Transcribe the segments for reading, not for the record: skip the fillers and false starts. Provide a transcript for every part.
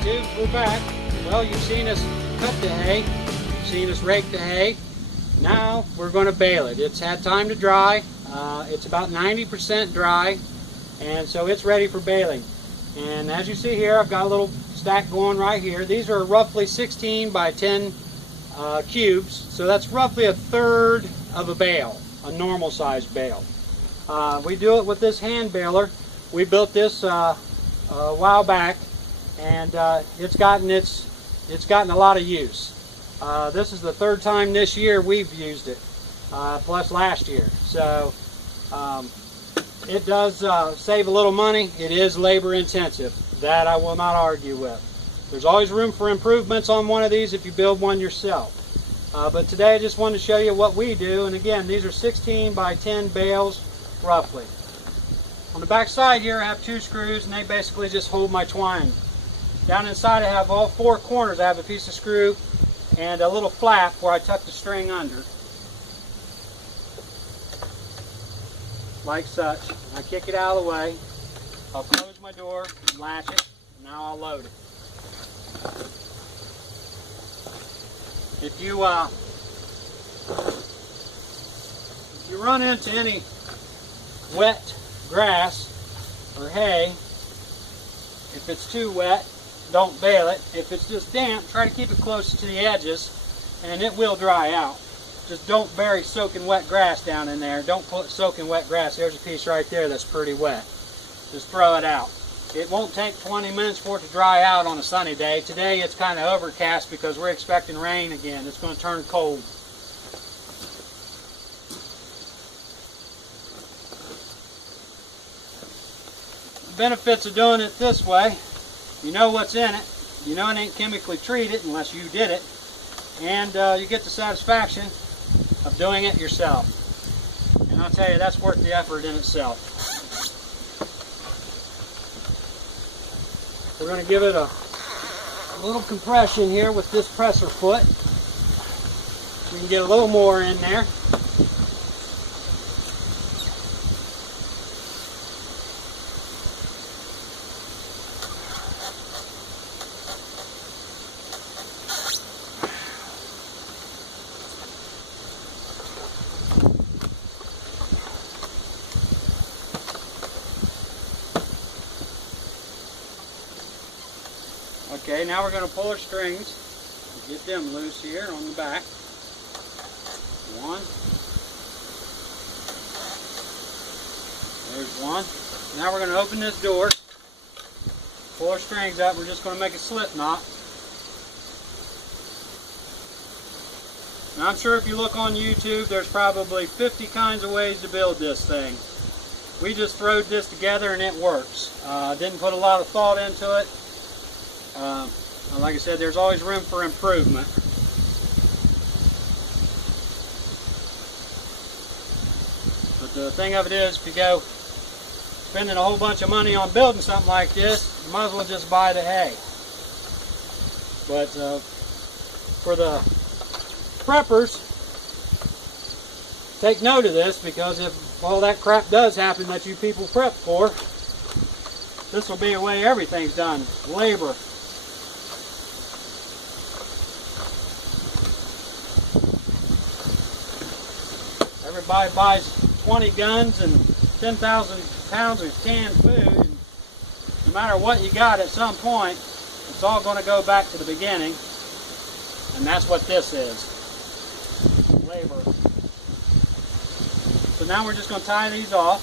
YouTube, we're back. Well, you've seen us cut the hay, you've seen us rake the hay. Now we're going to bale it. It's had time to dry. It's about 90% dry, and so it's ready for baling. And as you see here, I've got a little stack going right here. These are roughly 16 by 10 cubes, so that's roughly a third of a bale, a normal size bale. We do it with this hand baler. We built this a while back, and it's gotten a lot of use. This is the third time this year we've used it, plus last year. So it does save a little money. It is labor intensive. That I will not argue with. There's always room for improvements on one of these if you build one yourself. But today I just wanted to show you what we do. And again, these are 16 by 10 bales roughly. On the back side here I have 2 screws, and they basically just hold my twine. Down inside I have all 4 corners. I have a piece of screw and a little flap where I tuck the string under. Like such. I kick it out of the way. I'll close my door and latch it. Now I'll load it. If you run into any wet grass or hay, if it's too wet, don't bale it. If it's just damp, try to keep it close to the edges, and it will dry out. Just don't bury soaking wet grass down in there. Don't put soaking wet grass. There's a piece right there that's pretty wet. Just throw it out. It won't take 20 minutes for it to dry out on a sunny day. Today it's kind of overcast because we're expecting rain again. It's going to turn cold. The benefits of doing it this way: you know what's in it. You know it ain't chemically treated unless you did it. And you get the satisfaction of doing it yourself. And I'll tell you, that's worth the effort in itself. We're going to give it a little compression here with this presser foot. We can get a little more in there. Okay, now we're going to pull our strings, get them loose here on the back. One. There's one. Now we're going to open this door, pull our strings up. We're just going to make a slip knot. Now I'm sure if you look on YouTube, there's probably 50 kinds of ways to build this thing. We just throwed this together and it works. Didn't put a lot of thought into it. Like I said, there's always room for improvement. But the thing of it is, if you go spending a whole bunch of money on building something like this, you might as well just buy the hay. But for the preppers, take note of this, because if all that crap does happen that you people prep for, this will be the way everything's done. Labor. Everybody buys 20 guns and 10,000 pounds of canned food. And no matter what you got, at some point, it's all going to go back to the beginning. And that's what this is. Labor. So now we're just going to tie these off.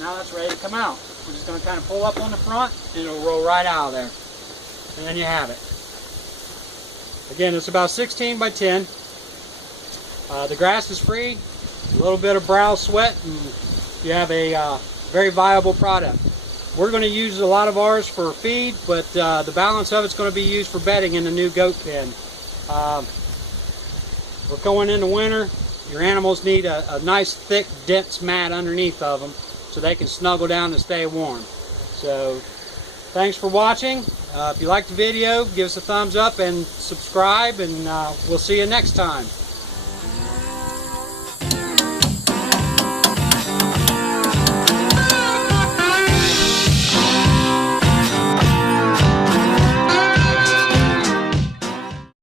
Now that's ready to come out. We're just going to kind of pull up on the front, and it'll roll right out of there. And then you have it. Again, it's about 16 by 10. The grass is free, a little bit of brow sweat, and you have a very viable product. We're going to use a lot of ours for feed, but the balance of it's going to be used for bedding in the new goat pen. We're going into winter. Your animals need a nice, thick, dense mat underneath of them so they can snuggle down and stay warm. So, thanks for watching. If you liked the video, give us a thumbs up and subscribe, and we'll see you next time.